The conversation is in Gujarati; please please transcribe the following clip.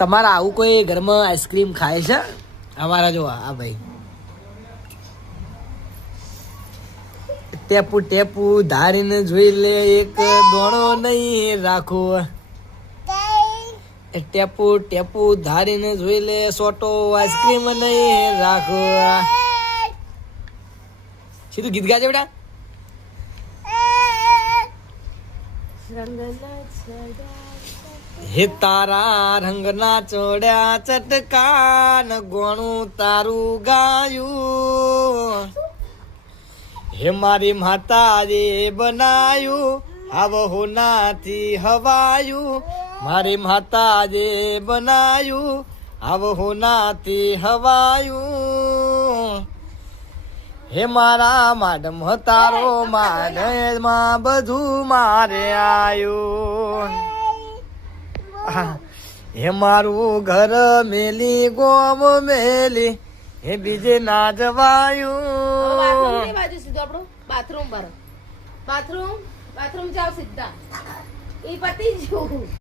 તમારા આવું કોઈ ઘરમાં આઈસ્ક્રીમ ખાય છે? અમારા જો આ ભાઈ ટેપુ ટેપુ ધારીને જોઈ લે એક દોણો નહીં રાખો. ટેપુ ટેપુ ધારીને જોઈ લે સોટો આઈસ્ક્રીમ નહીં રાખો. સીધું ગીત ગાજે બેટા. હે તારા રંગના ચોડ્યા ચટકાન ગોણું તારું ગાયું. હે મારી માતાએ બનાયું આવ હોનાથી હવાયું. મારી માતાએ બનાયું આવ હોનાથી હવાયું. હે મારા માડમ તારો માડમાં બધું મારે આયું. હે મારું ઘર મેલી ગોમ મેલી હે બીજે ના જવાયું. બાથરૂમ જાવ સીધા એ પતિ જ